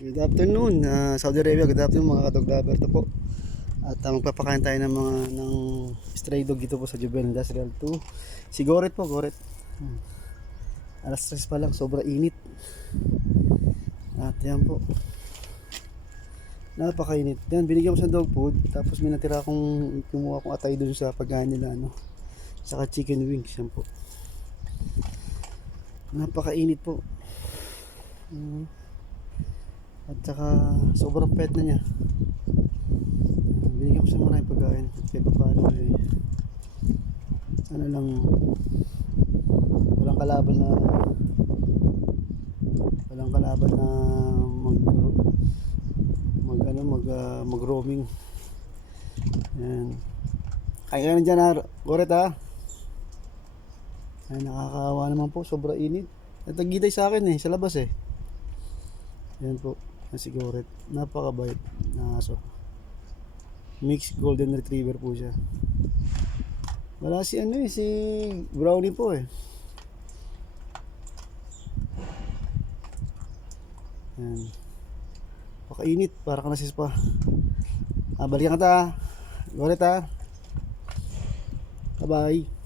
Good afternoon, Saudi Arabia. Good afternoon mga kadog lover to po. At magpapakain tayo ng stray dog dito po sa Jubel Industrial 2. Si Goret po, Goret. Alas 3 pa lang, sobra init. At yan po. Napakainit. Yan, binigyan ko sa dog food. Tapos may natira akong kumuha akong atay dun sa pagkain nila, no. Saka chicken wings, yan po. Napakainit po. At saka sobrang pet na niya. Binigyan ko siya maraming pagkain. At kahit pa paano ano lang, walang kalaban na mag roaming. Yan. Kaya ka na dyan ha, Goret ha. Ay, nakakaawa naman po, sobra init. At nagitay sa akin sa labas Yan po, si Goret. Napakabait na aso. Mixed golden retriever po siya. Wala si si Brownie po Yan. Pakainit, para ka nasis pa. Balikan ka ta, Goret ha. Bye bye.